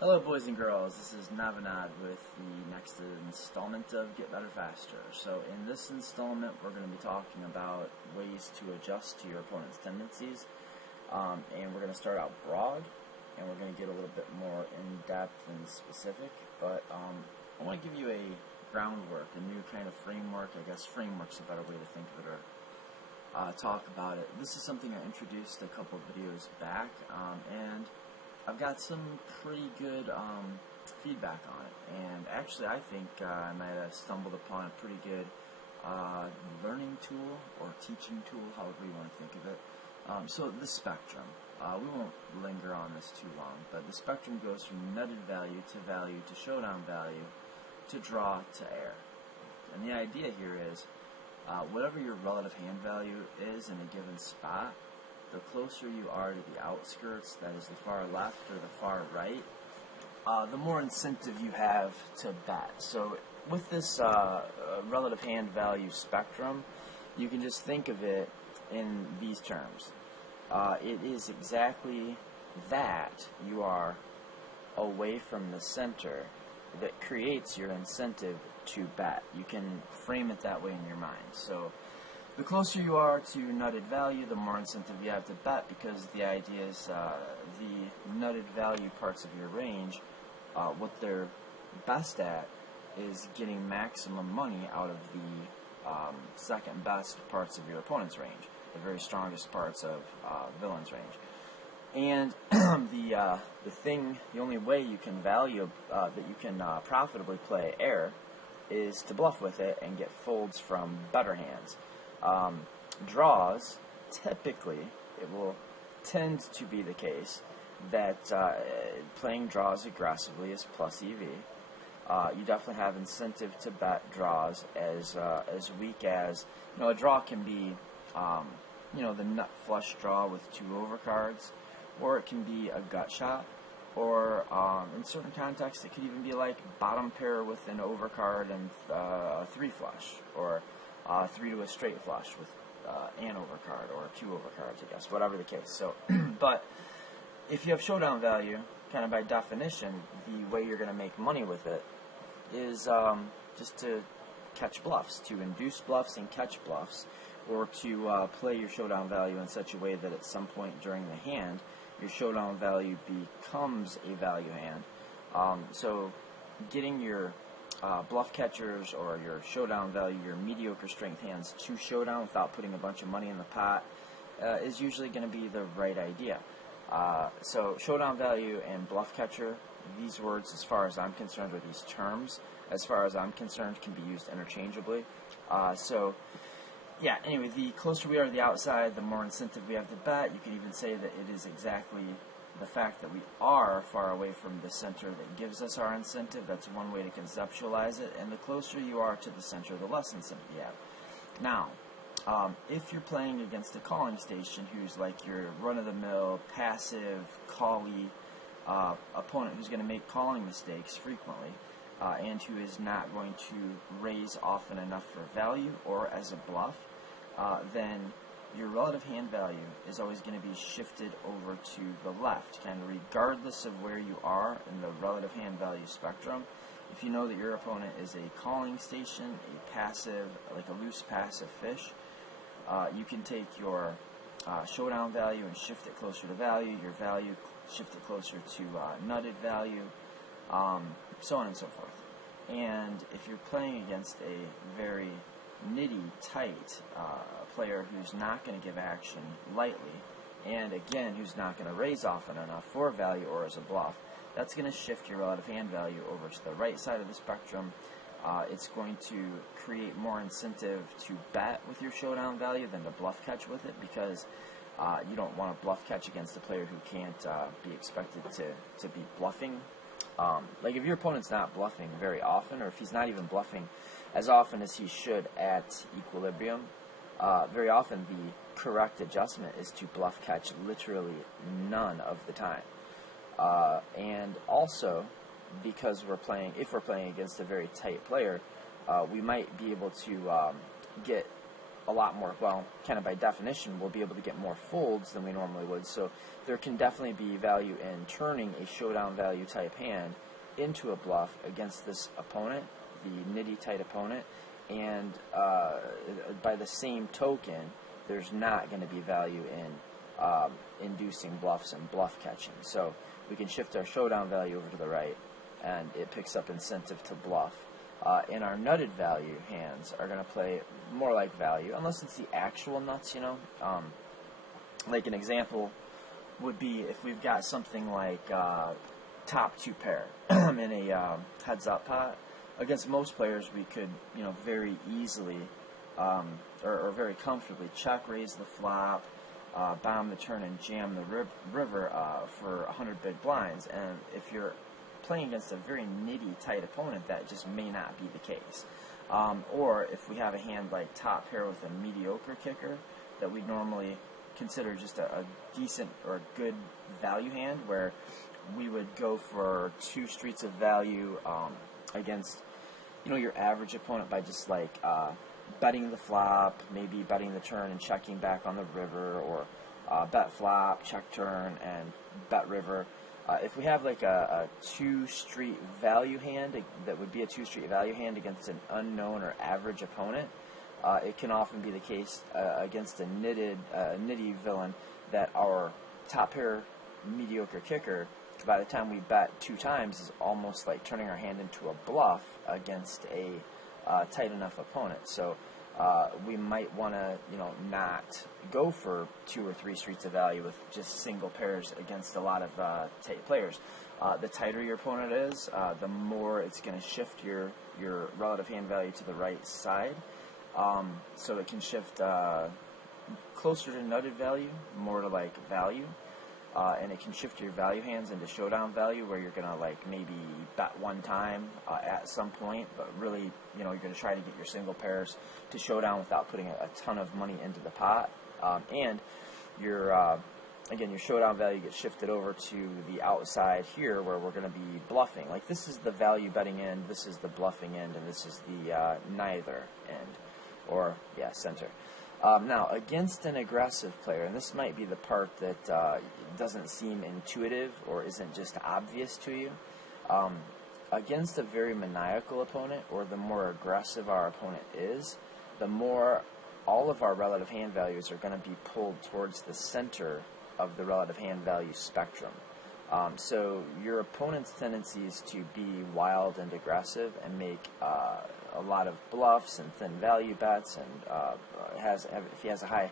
Hello boys and girls, this is Navonod with the next installment of Get Better Faster. So in this installment we're going to be talking about ways to adjust to your opponent's tendencies, and we're going to start out broad and we're going to get a little bit more in-depth and specific, but I want to give you a groundwork, a new kind of framework. I guess framework's a better way to think of it, or talk about it. This is something I introduced a couple of videos back, and I've got some pretty good feedback on it, and actually I think I might have stumbled upon a pretty good learning tool or teaching tool, however you want to think of it. So the spectrum, we won't linger on this too long, but the spectrum goes from nutted value to showdown value to draw to air. And the idea here is whatever your relative hand value is in a given spot, the closer you are to the outskirts, that is the far left or the far right, the more incentive you have to bet. So with this relative hand value spectrum, you can just think of it in these terms. It is exactly that you are away from the center that creates your incentive to bet. You can frame it that way in your mind. So the closer you are to nutted value, the more incentive you have to bet, because the idea is the nutted value parts of your range, what they're best at is getting maximum money out of the second best parts of your opponent's range, the very strongest parts of villain's range. And the only way you can value that you can profitably play air is to bluff with it and get folds from better hands. Draws, typically, it will tend to be the case that playing draws aggressively is plus EV. You definitely have incentive to bet draws as weak as, a draw can be, the nut flush draw with two overcards, or it can be a gut shot, or in certain contexts it could even be like bottom pair with an overcard and a three flush, or 3 to a straight flush with an overcard, or 2 overcards, I guess, whatever the case. So, but if you have showdown value, kind of by definition, the way you're going to make money with it is just to catch bluffs, to induce bluffs and catch bluffs, or to play your showdown value in such a way that at some point during the hand, your showdown value becomes a value hand. So getting your bluff catchers or your showdown value, your mediocre strength hands to showdown without putting a bunch of money in the pot is usually going to be the right idea. So showdown value and bluff catcher, these words, as far as I'm concerned, or these terms, as far as I'm concerned, can be used interchangeably. Anyway, the closer we are to the outside, the more incentive we have to bet. You could even say that it is exactly the fact that we are far away from the center that gives us our incentive. That's one way to conceptualize it. And the closer you are to the center, the less incentive you have. Now, if you're playing against a calling station who's like your run-of-the-mill, passive, call-y opponent who's going to make calling mistakes frequently, and who is not going to raise often enough for value or as a bluff, then your relative hand value is always going to be shifted over to the left, kind of regardless of where you are in the relative hand value spectrum. If you know that your opponent is a calling station, a passive, like a loose passive fish, you can take your showdown value and shift it closer to value, your value shift it closer to nutted value, so on and so forth. And if you're playing against a very nitty, tight player who's not going to give action lightly, and again, who's not going to raise often enough for value or as a bluff, that's going to shift your relative hand value over to the right side of the spectrum. It's going to create more incentive to bet with your showdown value than to bluff catch with it, because you don't want to bluff catch against a player who can't be expected to be bluffing. Like if your opponent's not bluffing very often, or if he's not even bluffing as often as he should at equilibrium, very often the correct adjustment is to bluff catch literally none of the time. And also, because if we're playing against a very tight player, we might be able to get a lot more, well, kind of by definition, we'll be able to get more folds than we normally would. So there can definitely be value in turning a showdown value type hand into a bluff against this opponent, the nitty tight opponent, and by the same token, there's not going to be value in inducing bluffs and bluff catching. So we can shift our showdown value over to the right, and it picks up incentive to bluff. And our nutted value hands are going to play more like value, unless it's the actual nuts, you know. Like an example would be if we've got something like top two pair in a heads-up pot. Against most players, we could, you know, very easily or very comfortably check raise the flop, bomb the turn, and jam the river for 100 big blinds. And if you're playing against a very nitty tight opponent, that just may not be the case. Or if we have a hand like top pair with a mediocre kicker that we normally consider just a decent or a good value hand, where we would go for 2 streets of value against, you know, your average opponent by just like betting the flop, maybe betting the turn and checking back on the river, or bet flop, check turn, and bet river. If we have like a 2-street value hand, that would be a 2-street value hand against an unknown or average opponent, it can often be the case against a nitty villain that our top pair mediocre kicker, by the time we bet 2 times, is almost like turning our hand into a bluff against a tight enough opponent. So we might want to, you know, not go for 2 or 3 streets of value with just single pairs against a lot of tight players. The tighter your opponent is, the more it's going to shift your relative hand value to the right side. So it can shift closer to nutted value, more to like value. And it can shift your value hands into showdown value, where you're going to like maybe bet 1 time at some point, but really, you know, you're going to try to get your single pairs to showdown without putting a ton of money into the pot. And your again, your showdown value gets shifted over to the outside here, where we're going to be bluffing. Like, this is the value betting end, this is the bluffing end, and this is the neither end, or yeah, center. Now, against an aggressive player, and this might be the part that doesn't seem intuitive or isn't just obvious to you, against a very maniacal opponent, or the more aggressive our opponent is, the more all of our relative hand values are going to be pulled towards the center of the relative hand value spectrum. So your opponent's tendencies to be wild and aggressive and make a lot of bluffs and thin value bets, and if he has a high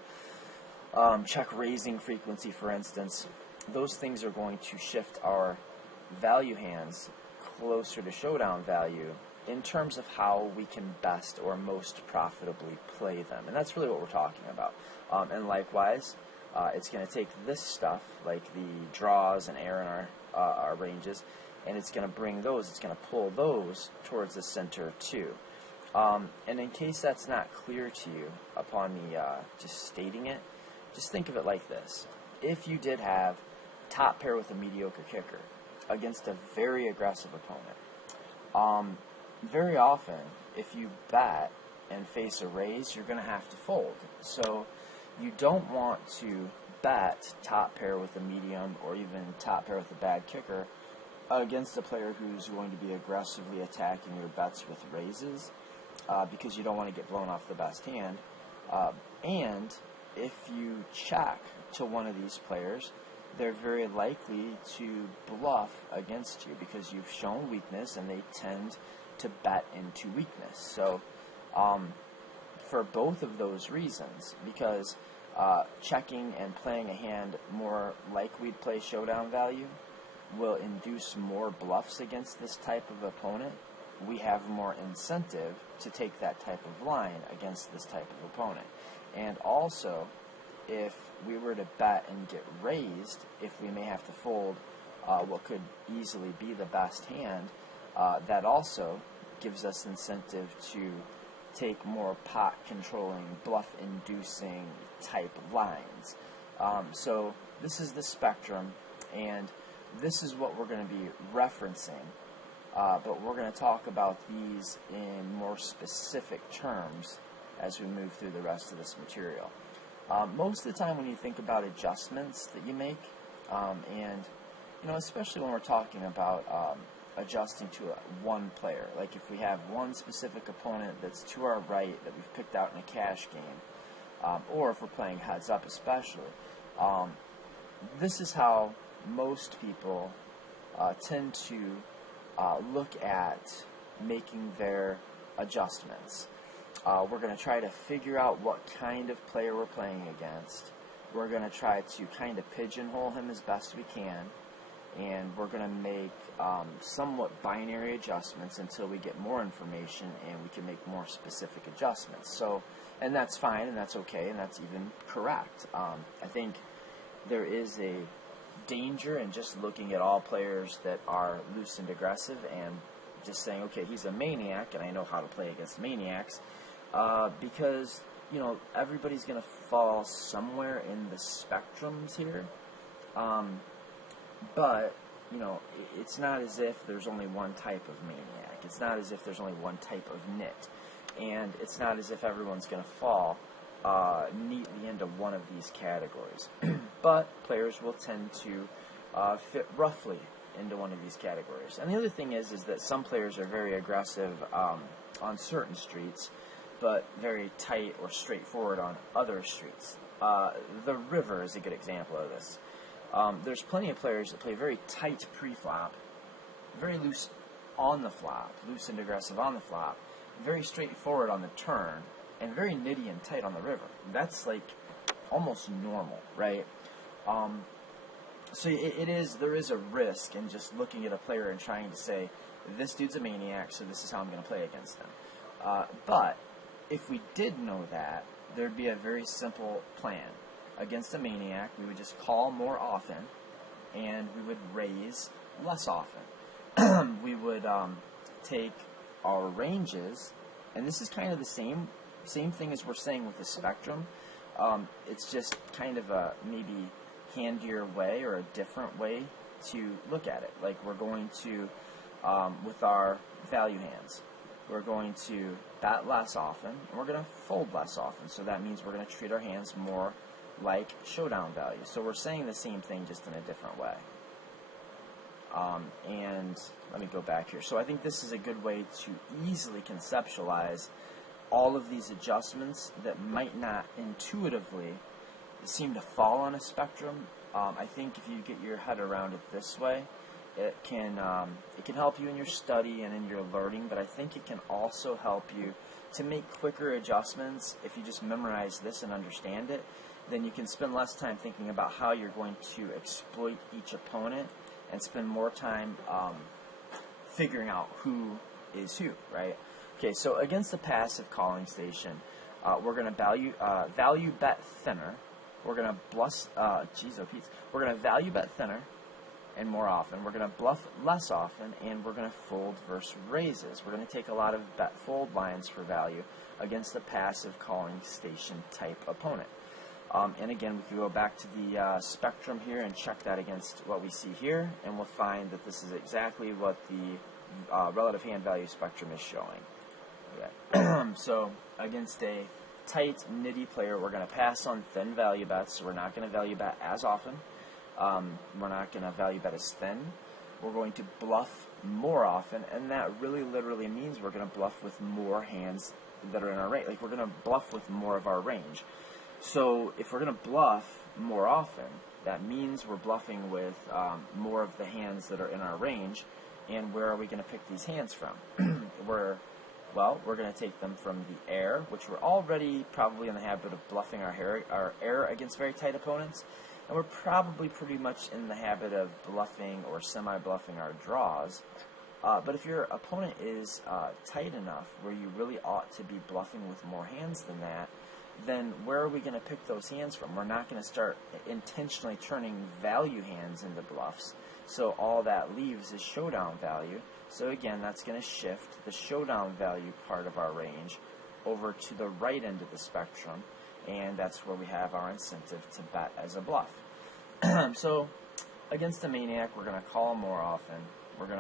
check raising frequency, for instance, those things are going to shift our value hands closer to showdown value in terms of how we can best or most profitably play them. And that's really what we're talking about. And likewise, it's going to take this stuff, like the draws and air in our ranges, and it's going to bring those, it's going to pull those towards the center too. And in case that's not clear to you upon me just stating it, just think of it like this. If you did have top pair with a mediocre kicker against a very aggressive opponent, very often, if you bet and face a raise, you're going to have to fold. So you don't want to bet top pair with a medium, or even top pair with a bad kicker, against a player who's going to be aggressively attacking your bets with raises, because you don't want to get blown off the best hand. And if you check to one of these players, they're very likely to bluff against you because you've shown weakness, and they tend to bet into weakness. So for both of those reasons, because checking and playing a hand more like we'd play showdown value will induce more bluffs against this type of opponent, we have more incentive to take that type of line against this type of opponent. And also, if we were to bet and get raised, if we may have to fold what could easily be the best hand, that also gives us incentive to take more pot-controlling, bluff-inducing type lines. So this is the spectrum, and this is what we're going to be referencing. But we're going to talk about these in more specific terms as we move through the rest of this material. Most of the time when you think about adjustments that you make, and especially when we're talking about adjusting to one player, like if we have one specific opponent that's to our right that we've picked out in a cash game, or if we're playing heads up especially, this is how most people tend to look at making their adjustments. We're going to try to figure out what kind of player we're playing against. We're going to try to kind of pigeonhole him as best we can, and we're going to make somewhat binary adjustments until we get more information and we can make more specific adjustments. So, and that's fine, and that's okay, and that's even correct. I think there is a danger in just looking at all players that are loose and aggressive and just saying, okay, he's a maniac, and I know how to play against maniacs, because everybody's going to fall somewhere in the spectrums here. But it's not as if there's only one type of maniac. It's not as if there's only one type of nit, and it's not as if everyone's going to fall neatly into one of these categories. But players will tend to fit roughly into one of these categories. And the other thing is that some players are very aggressive on certain streets, but very tight or straightforward on other streets. The river is a good example of this. There's plenty of players that play very tight pre-flop, very loose on the flop, loose and aggressive on the flop, very straightforward on the turn, and very nitty and tight on the river. That's like almost normal, right? So there is a risk in just looking at a player and trying to say, this dude's a maniac, so this is how I'm going to play against him. But if we did know that, there'd be a very simple plan. Against a maniac, we would just call more often, and we would raise less often. We would take our ranges, and this is kind of the same thing as we're saying with the spectrum. It's just kind of a maybe handier way or a different way to look at it. Like we're going to, with our value hands, we're going to bet less often, and we're going to fold less often. So that means we're going to treat our hands more like showdown value. So we're saying the same thing just in a different way. And let me go back here. So I think this is a good way to easily conceptualize all of these adjustments that might not intuitively seem to fall on a spectrum. I think if you get your head around it this way, it can help you in your study and in your learning, but I think it can also help you to make quicker adjustments. If you just memorize this and understand it, then you can spend less time thinking about how you're going to exploit each opponent and spend more time figuring out who is who, right? Okay, so against the passive calling station, we're going to value bet thinner. We're going to we're going to value bet thinner and more often. We're going to bluff less often, and we're going to fold versus raises. We're going to take a lot of bet fold lines for value against the passive calling station type opponent. And again, we can go back to the spectrum here and check that against what we see here, and we'll find that this is exactly what the relative hand value spectrum is showing. Okay. So against a tight, nitty player, we're going to pass on thin value bets, so we're not going to value bet as often. We're not going to value bet as thin. We're going to bluff more often, and that really literally means we're going to bluff with more hands that are in our range. Like, we're going to bluff with more of our range. So if we're going to bluff more often, that means we're bluffing with more of the hands that are in our range. And where are we going to pick these hands from? We're going to take them from the air, which we're already probably in the habit of bluffing our air against very tight opponents. And we're probably pretty much in the habit of bluffing or semi-bluffing our draws. But if your opponent is tight enough where you really ought to be bluffing with more hands than that, then where are we going to pick those hands from? We're not going to start intentionally turning value hands into bluffs. So all that leaves is showdown value. So again, that's going to shift the showdown value part of our range over to the right end of the spectrum, and that's where we have our incentive to bet as a bluff. So against a maniac, we're going to call more often. We're going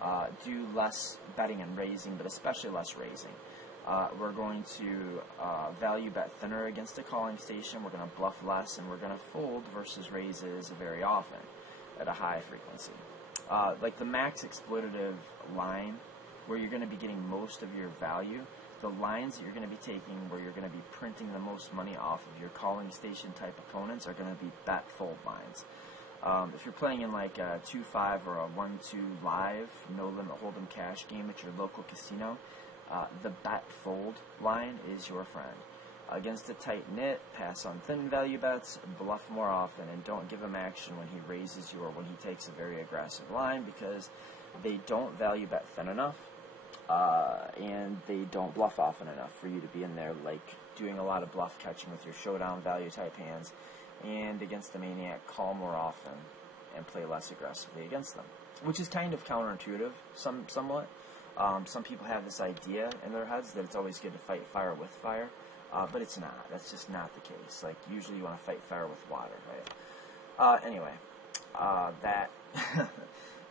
to do less betting and raising, but especially less raising. We're going to value bet thinner against a calling station. We're going to bluff less, and we're going to fold versus raises very often at a high frequency. Like the max exploitative line, where you're going to be getting most of your value, the lines that you're going to be taking where you're going to be printing the most money off of your calling station type opponents are going to be bet fold lines. If you're playing in like a 2-5 or a 1-2 live, no limit hold'em cash game at your local casino, the bet fold line is your friend. Against a tight knit, pass on thin value bets, bluff more often, and don't give him action when he raises you or when he takes a very aggressive line, because they don't value bet thin enough, and they don't bluff often enough for you to be in there like doing a lot of bluff catching with your showdown value type hands. And against the maniac, call more often and play less aggressively against them, which is kind of counterintuitive, somewhat. Some people have this idea in their heads that it's always good to fight fire with fire, but it's not. That's just not the case. Like, usually you want to fight fire with water, right? Anyway, that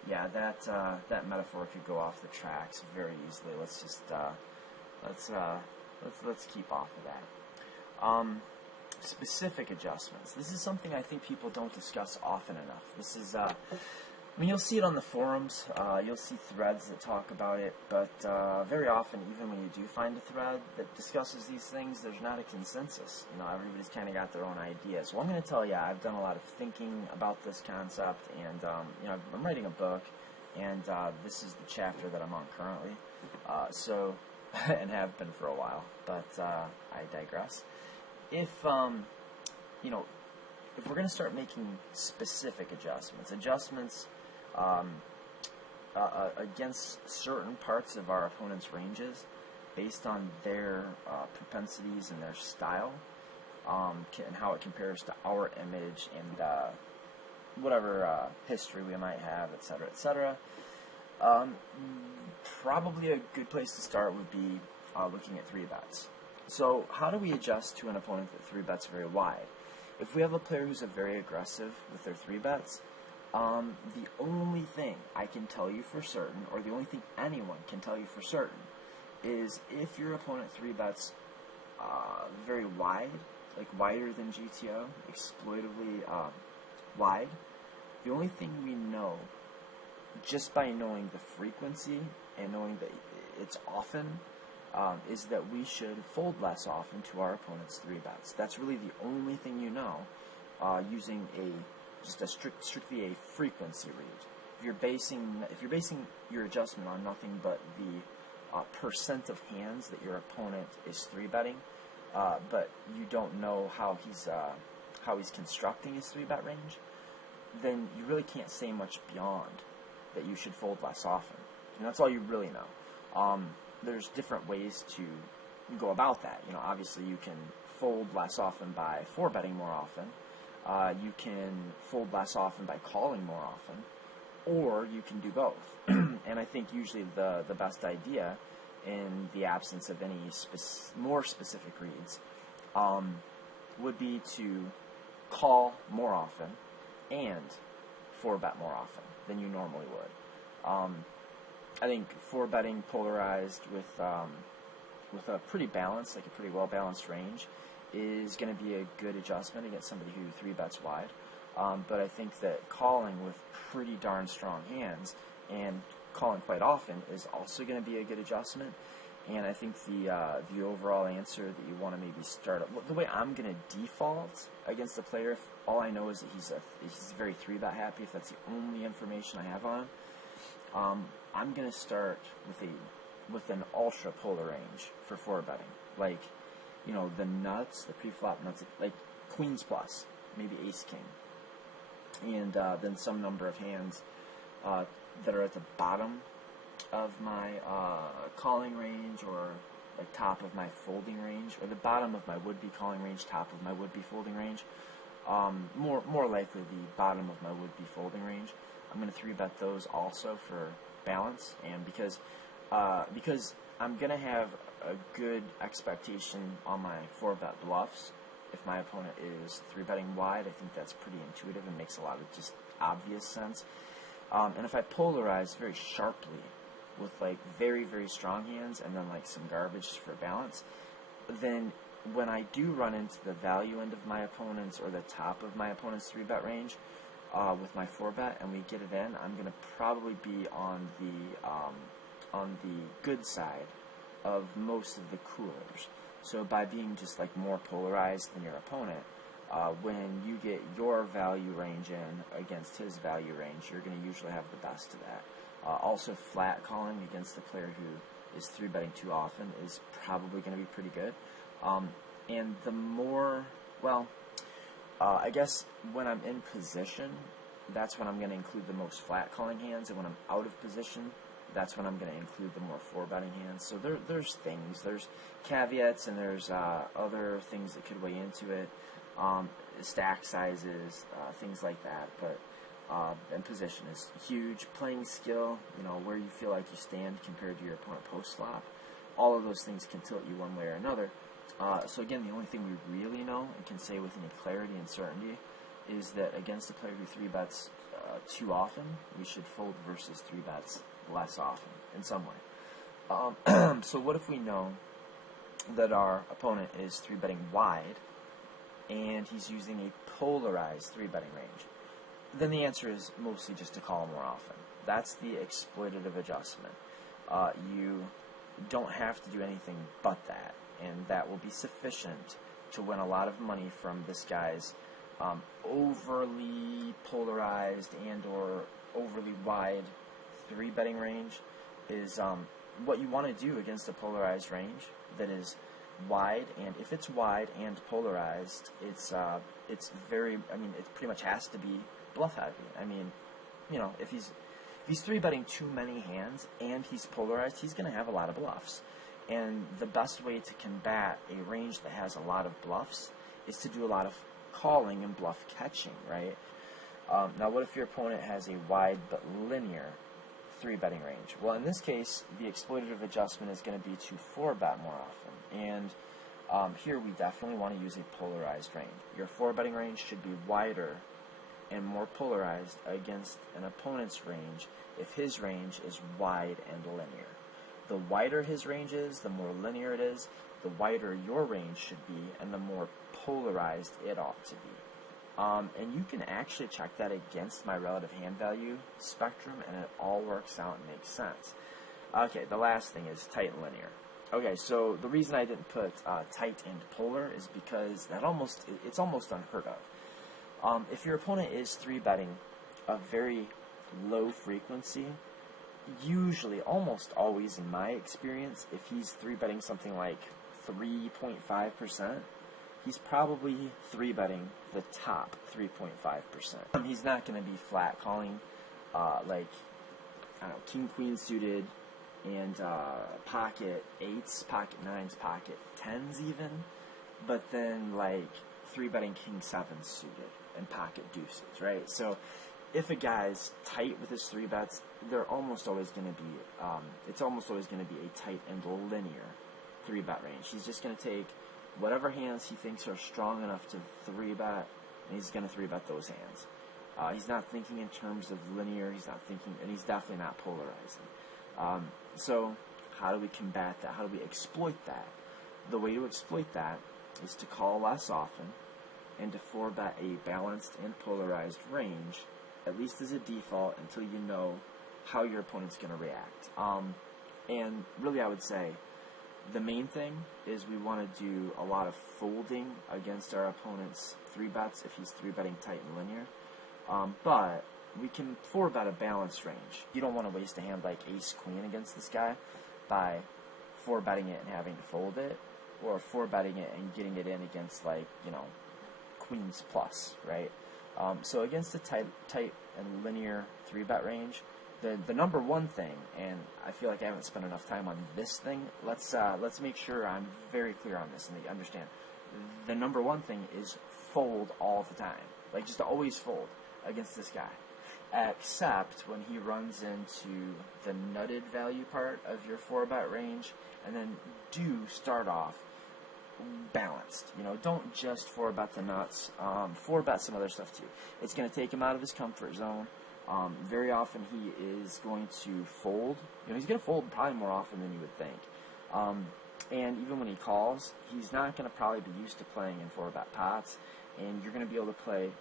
yeah, that metaphor could go off the tracks very easily. Let's just let's keep off of that. Specific adjustments. This is something I think people don't discuss often enough. This is, I mean, you'll see it on the forums, you'll see threads that talk about it, but very often, even when you do find a thread that discusses these things, there's not a consensus. You know, everybody's kind of got their own ideas. Well, I'm going to tell you, I've done a lot of thinking about this concept, and, you know, I'm writing a book, and this is the chapter that I'm on currently, and have been for a while, but I digress. If, you know, if we're going to start making specific adjustments against certain parts of our opponent's ranges based on their propensities and their style, and how it compares to our image and whatever history we might have, etc., probably a good place to start would be looking at 3-bets. So how do we adjust to an opponent that 3-bets very wide? If we have a player who's very aggressive with their 3-bets, the only thing I can tell you for certain, or the only thing anyone can tell you for certain, is if your opponent 3-bets very wide, like wider than GTO, exploitively wide, the only thing we know, just by knowing the frequency and knowing that it's often, is that we should fold less often to our opponent's 3-bets. That's really the only thing you know, using strictly a frequency read. If you're basing your adjustment on nothing but the percent of hands that your opponent is 3-betting, but you don't know how he's constructing his 3-bet range, then you really can't say much beyond that you should fold less often. And that's all you really know. There's different ways to go about that. You know, obviously you can fold less often by 4-betting more often. You can fold less often by calling more often, or you can do both. And I think usually the best idea, in the absence of any more specific reads, would be to call more often and 4-bet more often than you normally would. I think 4-betting polarized with a pretty balanced, like a pretty well balanced range, is going to be a good adjustment against somebody who 3-bets wide. But I think that calling with pretty darn strong hands and calling quite often is also going to be a good adjustment. And I think the overall answer that you want to maybe start up, the way I'm going to default against a player, if all I know is that he's very 3-bet happy, if that's the only information I have on him, I'm going to start with an ultra polar range for 4-betting, like, you know, the nuts, the pre-flop nuts, like queens plus, maybe ace king, and then some number of hands that are at the bottom of my calling range, or like top of my folding range, or the bottom of my would-be calling range, top of my would-be folding range. More likely the bottom of my would-be folding range. I'm going to 3-bet those also for balance, and because I'm going to have a good expectation on my 4-bet bluffs. If my opponent is 3-betting wide, I think that's pretty intuitive and makes a lot of just obvious sense. And if I polarize very sharply with like very, very strong hands and then like some garbage for balance, then when I do run into the value end of my opponent's or the top of my opponent's 3-bet range with my 4-bet and we get it in, I'm going to probably be on the good side of most of the coolers. So by being just like more polarized than your opponent, when you get your value range in against his value range, you're going to usually have the best of that. Also, flat calling against the player who is 3-betting too often is probably going to be pretty good. And the more, I guess when I'm in position, that's when I'm going to include the most flat calling hands, and when I'm out of position, that's when I'm going to include the more 4-betting hands. So there's caveats, and there's other things that could weigh into it, stack sizes, things like that. But and position is huge. Playing skill, where you feel like you stand compared to your opponent post-flop, all of those things can tilt you one way or another. So again, the only thing we really know and can say with any clarity and certainty is that against a player who 3-bets too often, we should fold versus 3-bets less often in some way. So what if we know that our opponent is 3-betting wide and he's using a polarized 3-betting range? Then the answer is mostly just to call more often. That's the exploitative adjustment. You don't have to do anything but that, and that will be sufficient to win a lot of money from this guy's overly polarized and or overly wide 3-betting range. Is what you want to do against a polarized range that is wide, and if it's wide and polarized, it's very, it pretty much has to be bluff heavy. If he's 3-betting too many hands and he's polarized, he's going to have a lot of bluffs. And the best way to combat a range that has a lot of bluffs is to do a lot of calling and bluff catching, right? Now, what if your opponent has a wide but linear 3-betting range? Well, in this case, the exploitative adjustment is going to be to 4-bet more often. And here we definitely want to use a polarized range. Your 4-betting range should be wider and more polarized against an opponent's range if his range is wide and linear. The wider his range is, the more linear it is, the wider your range should be, and the more polarized it ought to be. And you can actually check that against my relative hand value spectrum, and it all works out and makes sense. Okay, the last thing is tight and linear. Okay, so the reason I didn't put tight and polar is because it's almost unheard of. If your opponent is 3-betting a very low frequency, usually, almost always in my experience, if he's 3-betting something like 3.5%, he's probably 3-betting the top 3.5%. He's not going to be flat calling king queen suited and pocket 8s, pocket 9s, pocket 10s even, but then 3-betting king 7 suited and pocket deuces, right? So if a guy's tight with his 3-bets, they're almost always going to be, it's almost always going to be a tight and linear 3-bet range. He's just going to take whatever hands he thinks are strong enough to 3-bet, and he's going to 3-bet those hands. He's not thinking in terms of linear, he's definitely not polarizing. So how do we combat that? How do we exploit that? The way to exploit that is to call less often and to 4-bet a balanced and polarized range, at least as a default, until you know how your opponent's going to react. And really, I would say the main thing is we want to do a lot of folding against our opponent's 3-bets if he's 3-betting tight and linear. But we can 4-bet a balanced range. You don't want to waste a hand like ace-queen against this guy by 4-betting it and having to fold it, or 4-betting it and getting it in against queens plus, right? So against a tight and linear 3-bet range, the number one thing, and I feel like I haven't spent enough time on this thing, let's make sure I'm very clear on this and that you understand. The number one thing is fold all the time. Just to always fold against this guy. Except when he runs into the nutted value part of your 4-bet range, and then do start off balanced. Don't just 4-bet the nuts. 4-bet some other stuff too. It's going to take him out of his comfort zone. Very often he is going to fold. He's going to fold probably more often than you would think. And even when he calls, he's not going to probably be used to playing in 4-bet pots, and you're going to be able to play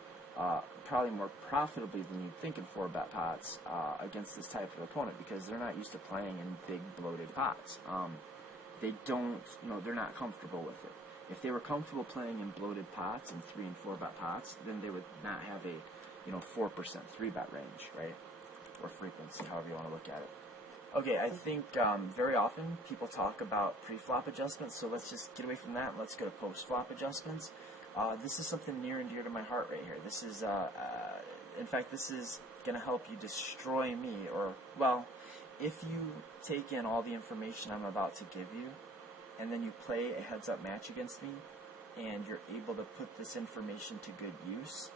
probably more profitably than you'd think in 4-bet pots against this type of opponent, because they're not used to playing in big bloated pots. They're not comfortable with it. If they were comfortable playing in bloated pots and 3 and 4-bet pots, then they would not have a 4% 3-bet range, right? Or frequency, however you want to look at it. Okay, I think very often people talk about pre-flop adjustments, so let's just get away from that and let's go to post-flop adjustments. This is something near and dear to my heart right here. This is, in fact, this is going to help you destroy me, or, well, if you take in all the information I'm about to give you, and then you play a heads-up match against me, and you're able to put this information to good use,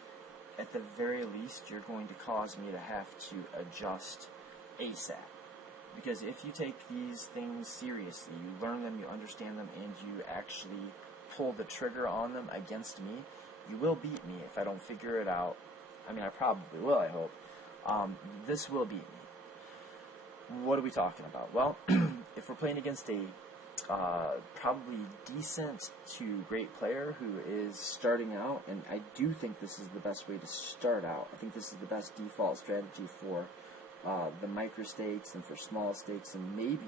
at the very least, you're going to cause me to have to adjust ASAP. Because if you take these things seriously, you learn them, you understand them, and you actually pull the trigger on them against me, you will beat me if I don't figure it out. I mean, I probably will, I hope. This will beat me. What are we talking about? Well, if we're playing against a probably decent to great player who is starting out, and I do think this is the best way to start out. I think this is the best default strategy for the micro stakes and for small stakes, and maybe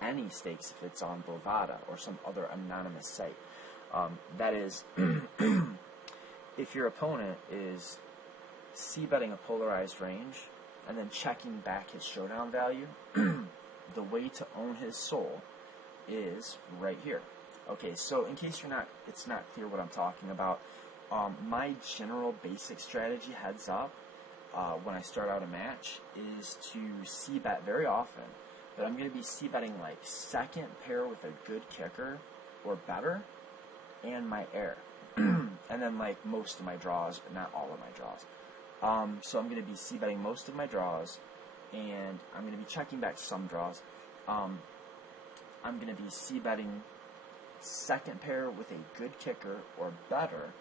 any stakes if it's on Bovada or some other anonymous site. That is, if your opponent is c-betting a polarized range and then checking back his showdown value, the way to own his soul is right here. Okay, so in case it's not clear what I'm talking about, my general basic strategy, heads up, when I start out a match, is to c-bet very often, but I'm going to be c-betting like second pair with a good kicker or better, and my air, and then like most of my draws, but not all of my draws. So I'm going to be c-betting most of my draws, and I'm going to be checking back some draws. I'm going to be c-betting second pair with a good kicker or better,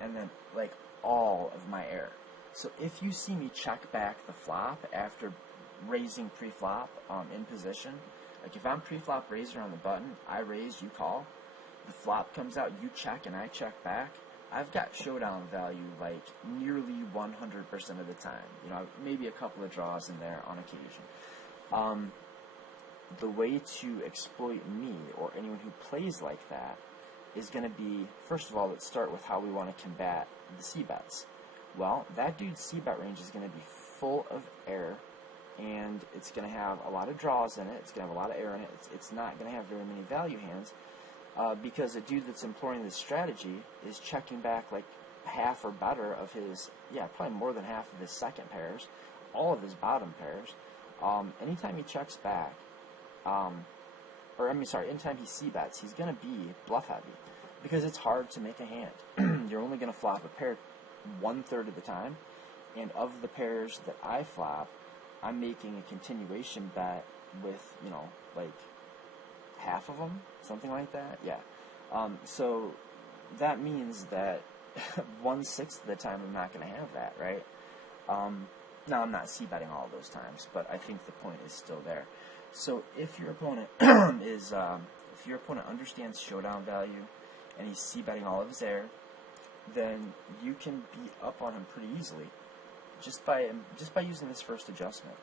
and then like all of my air. So if you see me check back the flop after raising pre-flop in position, like if I'm pre-flop raiser on the button, I raise, you call, the flop comes out, you check, and I check back, I've got showdown value like nearly 100% of the time. Maybe a couple of draws in there on occasion. The way to exploit me or anyone who plays like that is going to be, first of all, let's start with how we want to combat the c-bets. Well, that dude's c-bet range is going to be full of air, and it's going to have a lot of draws in it, it's going to have a lot of air in it, it's not going to have very many value hands, because a dude that's employing this strategy is checking back like half or better of his, probably more than half of his second pairs, all of his bottom pairs. Anytime he checks back, anytime he c-bets, he's going to be bluff heavy, because it's hard to make a hand. You're only going to flop a pair 1/3 of the time, and of the pairs that I flop, I'm making a continuation bet with, like half of them, something like that. So that means that 1/6 of the time I'm not going to have that, right? Now I'm not c-betting all of those times, but I think the point is still there. So if your opponent if your opponent understands showdown value and he's c-betting all of his air, then you can beat up on him pretty easily just by using this first adjustment.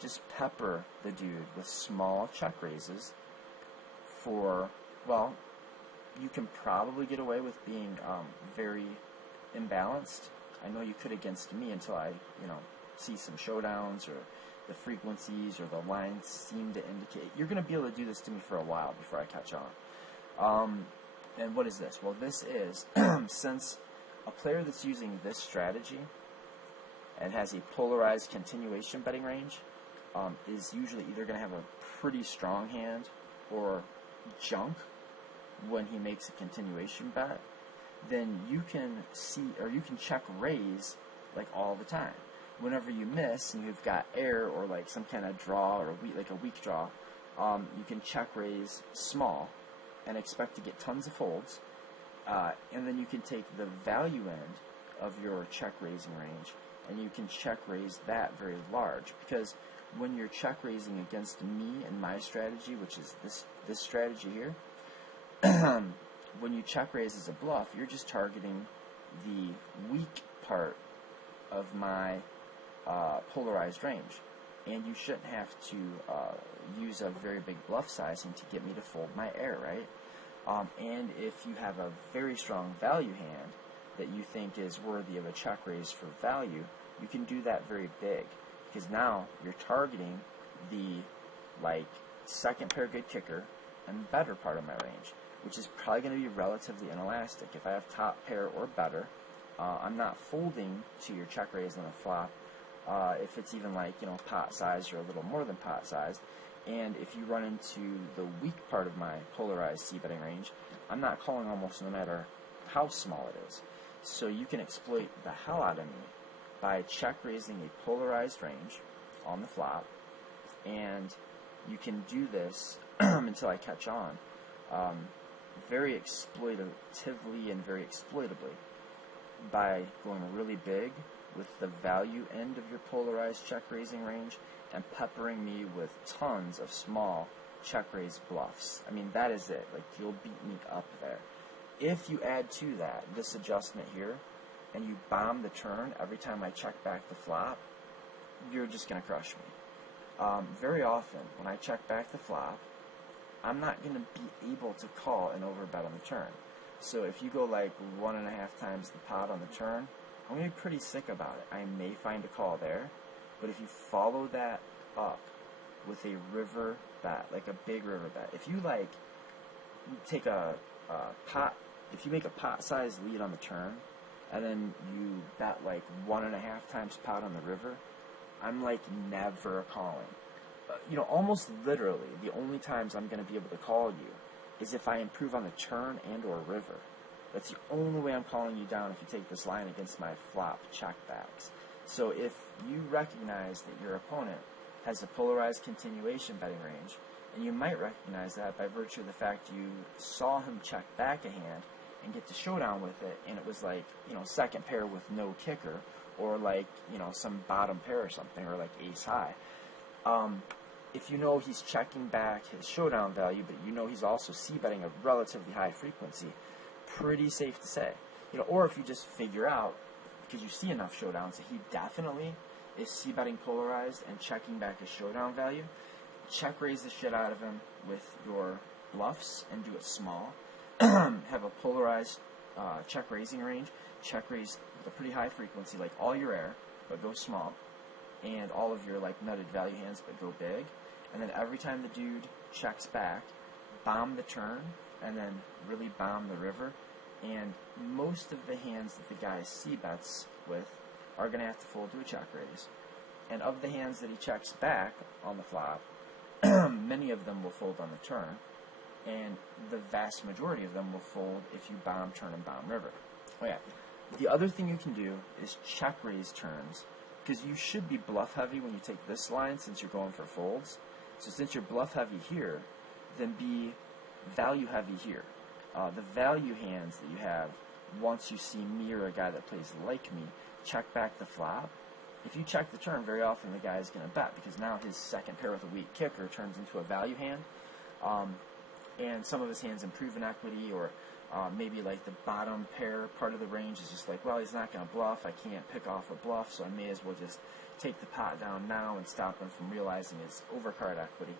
Just pepper the dude with small check raises for, well, you can probably get away with being very imbalanced. I know you could against me until I, see some showdowns or the frequencies or the lines seem to indicate. You're going to be able to do this to me for a while before I catch on. And what is this? Well, this is, since a player that's using this strategy and has a polarized continuation betting range is usually either going to have a pretty strong hand or junk when he makes a continuation bet, then you can check raise like all the time. Whenever you miss and you've got air or like some kind of draw or a weak draw, you can check raise small and expect to get tons of folds, and then you can take the value end of your check raising range and you can check raise that very large, because when you're check raising against me and my strategy, which is this strategy here, when you check raise as a bluff, you're just targeting the weak part of my polarized range, and you shouldn't have to use a very big bluff sizing to get me to fold my air, right? And if you have a very strong value hand that you think is worthy of a check raise for value, you can do that very big, because now you're targeting the second pair good kicker and better part of my range, which is probably going to be relatively inelastic. If I have top pair or better, I'm not folding to your check raise on the flop. If it's even pot size or a little more than pot size, and if you run into the weak part of my polarized c-betting range, I'm not calling almost no matter how small it is. So you can exploit the hell out of me by check raising a polarized range on the flop, and you can do this until I catch on, very exploitatively and very exploitably, by going really big with the value end of your polarized check raising range and peppering me with tons of small check raise bluffs. I mean, that is it. You'll beat me up there. If you add to that this adjustment here, and you bomb the turn every time I check back the flop, you're just going to crush me. Very often, when I check back the flop, I'm not going to be able to call an overbet on the turn. So if you go 1.5 times the pot on the turn, I'm going to be pretty sick about it. I may find a call there, but if you follow that up with a river bet, a big river bet, if you take a pot, if you make a pot size lead on the turn, and then you bet 1.5 times pot on the river, I'm never calling. Almost literally, the only times I'm going to be able to call you is if I improve on the turn and or river. That's the only way I'm calling you down if you take this line against my flop checkbacks. So if you recognize that your opponent has a polarized continuation betting range, and you might recognize that by virtue of the fact you saw him check back a hand and get to showdown with it, and it was second pair with no kicker, or some bottom pair or something, or ace high. If you know he's checking back his showdown value, but you know he's also c-betting a relatively high frequency, pretty safe to say. Or if you just figure out, because you see enough showdowns, that he definitely is c-betting polarized and checking back his showdown value, check raise the shit out of him with your bluffs and do it small. Have a polarized check raising range, check raise with a pretty high frequency, all your air, but go small, and all of your nutted value hands, but go big. And then every time the dude checks back, bomb the turn, and then really bomb the river. And most of the hands that the guy c-bets with are going to have to fold to a check raise. And of the hands that he checks back on the flop, many of them will fold on the turn, and the vast majority of them will fold if you bomb turn and bomb river. Oh yeah. The other thing you can do is check raise turns, because you should be bluff heavy when you take this line since you're going for folds. So since you're bluff heavy here, then be value heavy here. The value hands that you have, once you see me or a guy that plays like me check back the flop, if you check the turn, very often the guy is going to bet, because now his second pair with a weak kicker turns into a value hand, and some of his hands improve in equity, or maybe the bottom pair part of the range is just well, he's not going to bluff, I can't pick off a bluff, so I may as well just take the pot down now and stop him from realizing his overcard equity.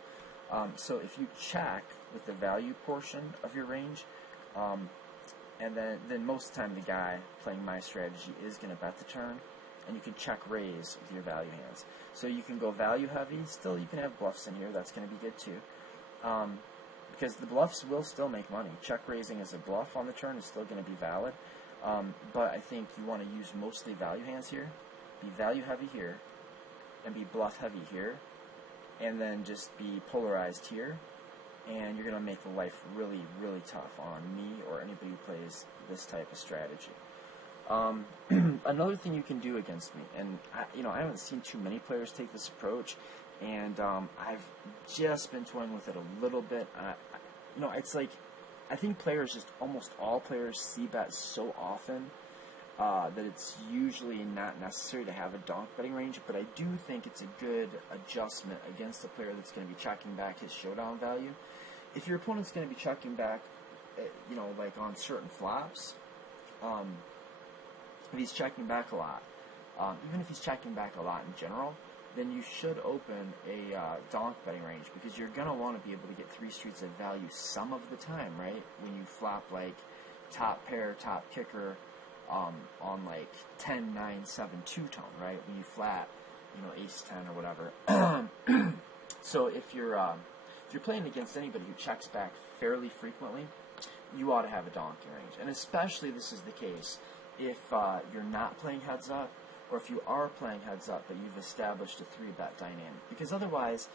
So if you check with the value portion of your range, and then most of the time the guy playing my strategy is going to bet the turn, and you can check raise with your value hands. So you can go value heavy, still you can have bluffs in here, that's going to be good too. Because the bluffs will still make money. Check raising as a bluff on the turn is still going to be valid, but I think you want to use mostly value hands here, be value heavy here, and be bluff heavy here, and then just be polarized here, and you're going to make the life really, really tough on me or anybody who plays this type of strategy. Another thing you can do against me, and I haven't seen too many players take this approach, and I've just been toying with it a little bit. It's I think players, just almost all players, c-bet so often that it's usually not necessary to have a donk betting range, but I do think it's a good adjustment against a player that's going to be checking back his showdown value. If your opponent's going to be checking back, like on certain flops, if he's checking back a lot, even if he's checking back a lot in general, then you should open a donk betting range, because you're going to want to be able to get 3 streets of value some of the time, right? When you flop like top pair, top kicker, on like 10, 9, 7, 2-tone, right? When you flat, ace 10 or whatever. So if you're playing against anybody who checks back fairly frequently, you ought to have a donking range. And especially this is the case if you're not playing heads up, or if you are playing heads up but you've established a 3-bet dynamic. Because otherwise,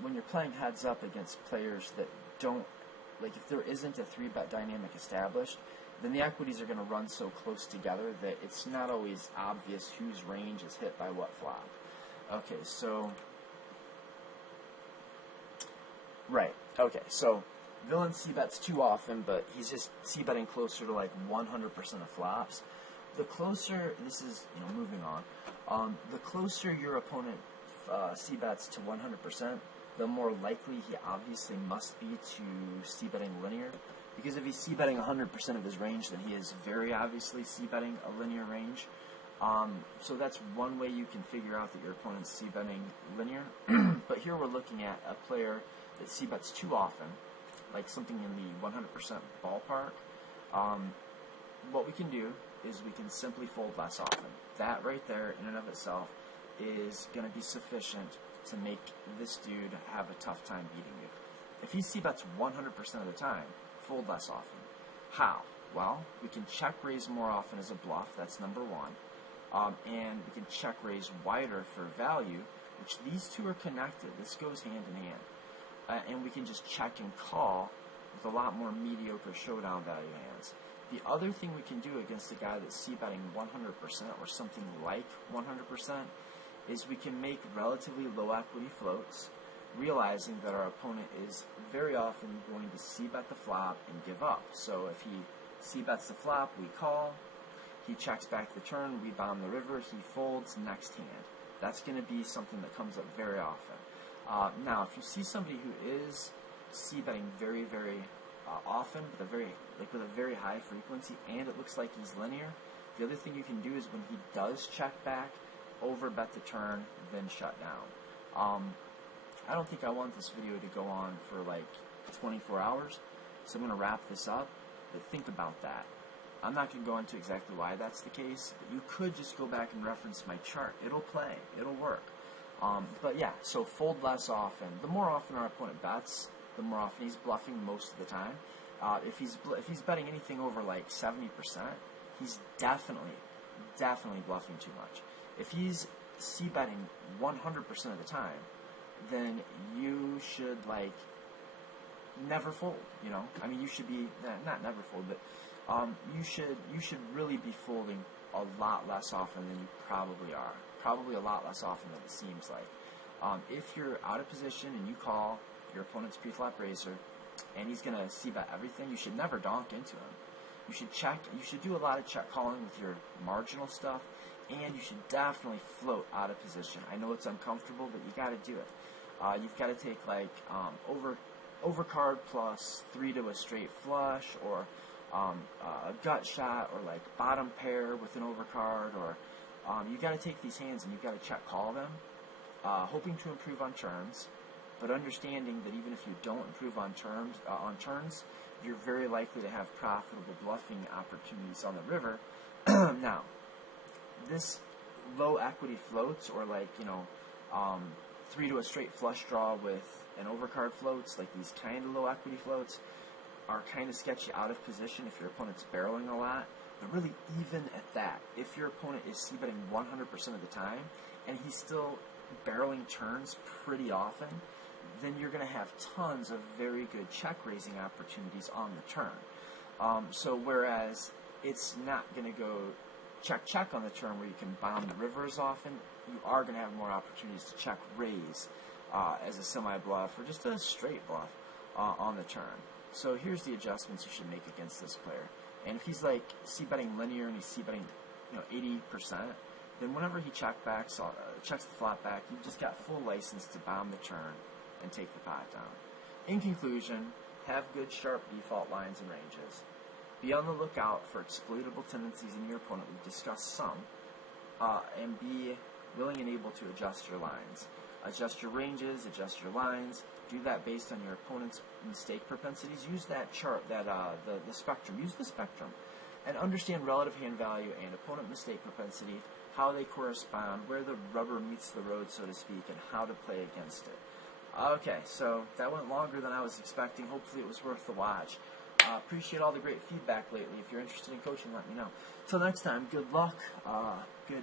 when you're playing heads up against players that don't, like if there isn't a 3-bet dynamic established, then the equities are going to run so close together that it's not always obvious whose range is hit by what flop. Okay, so... Right, okay, so Villain c-bets too often, but he's just c-betting closer to like 100% of flops. The closer, this is, moving on, the closer your opponent c-bets to 100%, the more likely he obviously must be to c-betting linear. Because if he's c-betting 100% of his range, then he is very obviously c-betting a linear range. So that's one way you can figure out that your opponent's c-betting linear. But here we're looking at a player that c-bets too often, like something in the 100% ballpark. What we can do is we can simply fold less often. That right there, in and of itself, is going to be sufficient to make this dude have a tough time beating you. If he c-bets 100% of the time, fold less often. How? Well, we can check raise more often as a bluff, that's number one. And we can check raise wider for value, which these two are connected. This goes hand in hand. And we can just check and call with a lot more mediocre showdown value hands. The other thing we can do against a guy that's c-betting 100% or something like 100% is we can make relatively low equity floats, realizing that our opponent is very often going to c-bet the flop and give up. So if he c-bets the flop, we call. He checks back the turn, we bomb the river, he folds next hand. That's going to be something that comes up very often. Now, if you see somebody who is c-betting very, very often, with a very high frequency, and it looks like he's linear, the other thing you can do is when he does check back, overbet the turn, then shut down. I don't think I want this video to go on for like 24 hours, so I'm going to wrap this up, but think about that. I'm not going to go into exactly why that's the case, but you could just go back and reference my chart. It'll play. It'll work. But yeah, so fold less often. The more often our opponent bets, the more often he's bluffing most of the time. If he's betting anything over like 70%, he's definitely bluffing too much. If he's c-betting 100% of the time, then you should like never fold. I mean, you should be not never fold, but you should really be folding a lot less often than you probably are. Probably a lot less often than it seems like. If you're out of position and you call your opponent's pre-flop raiser, and he's gonna c-bet everything, you should never donk into him. You should check. You should do a lot of check calling with your marginal stuff, and you should definitely float out of position. I know it's uncomfortable, but you got to do it. You've got to take like overcard plus 3 to a straight flush, or a gut shot, or like bottom pair with an overcard, or you got to take these hands and you've got to check call them, hoping to improve on turns, but understanding that even if you don't improve on turns, you're very likely to have profitable bluffing opportunities on the river. Now, this low equity floats, or like 3 to a straight flush draw with an overcard floats, like these kind of low equity floats, are kind of sketchy out of position if your opponent's barreling a lot. But really, even at that, if your opponent is c-betting 100% of the time, and he's still barreling turns pretty often, then you're going to have tons of very good check-raising opportunities on the turn. So whereas it's not going to go check-check on the turn where you can bomb the river as often, you are going to have more opportunities to check-raise as a semi-bluff or just a straight bluff on the turn. So here's the adjustments you should make against this player. And if he's like c-betting linear and he's c-betting 80%, then whenever he checks the flop back, you've just got full license to bomb the turn and take the pot down. In conclusion, have good sharp default lines and ranges. Be on the lookout for exploitable tendencies in your opponent. We've discussed some. And be willing and able to adjust your lines. Adjust your ranges, adjust your lines. Do that based on your opponent's mistake propensities. Use that chart, the spectrum. Use the spectrum. And understand relative hand value and opponent mistake propensity, how they correspond, where the rubber meets the road, so to speak, and how to play against it. Okay, so that went longer than I was expecting. Hopefully it was worth the watch. Appreciate all the great feedback lately. If you're interested in coaching, let me know. Till next time, good luck. Good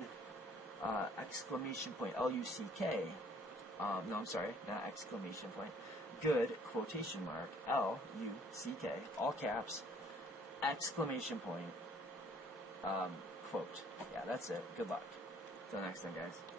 exclamation point, L-U-C-K. No, I'm sorry, not exclamation point. Good, quotation mark, L-U-C-K, all caps, exclamation point, quote. Yeah, that's it. Good luck. Till next time, guys.